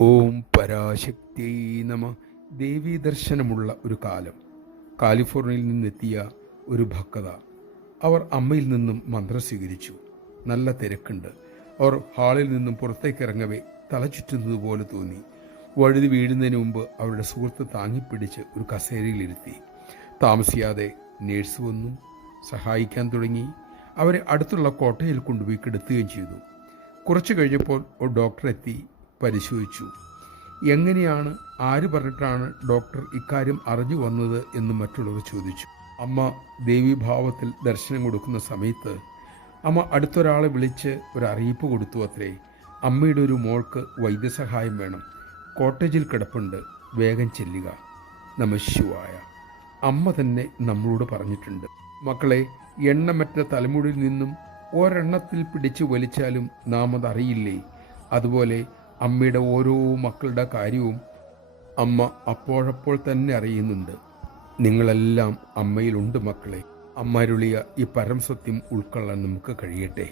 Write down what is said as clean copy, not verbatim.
ഓം പരാശക്തി നമ. ദേവീ ദർശനമുള്ള ഒരു കാലം. കാലിഫോർണിയയിൽ നിന്നെത്തിയ ഒരു ഭക്തത. അവർ അമ്മയിൽ നിന്നും മന്ത്രം സ്വീകരിച്ചു. നല്ല തിരക്കുണ്ട്. അവർ ഹാളിൽ നിന്നും പുറത്തേക്കിറങ്ങവേ തല ചുറ്റുന്നത് പോലെ തോന്നി. വഴുതി വീഴുന്നതിന് മുമ്പ് അവരുടെ സുഹൃത്ത് താങ്ങിപ്പിടിച്ച് ഒരു കസേരയിലിരുത്തി. താമസിയാതെ നേഴ്സ് വന്നു, സഹായിക്കാൻ തുടങ്ങി. അവരെ അടുത്തുള്ള കോട്ടയിൽ കൊണ്ടുപോയി കിടത്തുകയും ചെയ്തു. കുറച്ചു കഴിഞ്ഞപ്പോൾ ഒരു ഡോക്ടർ എത്തി, പരിശോധിച്ചു. എങ്ങനെയാണ്, ആര് പറഞ്ഞിട്ടാണ് ഡോക്ടർ ഇക്കാര്യം അറിഞ്ഞു വന്നത് എന്ന് മറ്റുള്ളവർ ചോദിച്ചു. അമ്മ ദേവീഭാവത്തിൽ ദർശനം കൊടുക്കുന്ന സമയത്ത് അമ്മ അടുത്തൊരാളെ വിളിച്ച് ഒരു അറിയിപ്പ് കൊടുത്തു അത്രേ. അമ്മയുടെ ഒരു മോൾക്ക് വൈദ്യസഹായം വേണം, കോട്ടേജിൽ കിടപ്പുണ്ട്, വേഗം ചെല്ലുക. നമഃശിവായ. അമ്മ തന്നെ നമ്മളോട് പറഞ്ഞിട്ടുണ്ട്, മക്കളെ, എണ്ണമറ്റ തലമുടിയിൽ നിന്നും ഒരെണ്ണത്തിൽ പിടിച്ചു വലിച്ചാലും നാം അതറിയില്ലേ. അതുപോലെ അമ്മയുടെ ഓരോ മക്കളുടെ കാര്യവും അമ്മ അപ്പോഴപ്പോൾ തന്നെ അറിയുന്നുണ്ട്. നിങ്ങളെല്ലാം അമ്മയിലുണ്ട് മക്കളെ. അമ്മ അരുളിയ ഈ പരമസത്യം ഉൾക്കൊള്ളാൻ നമുക്ക് കഴിയട്ടെ.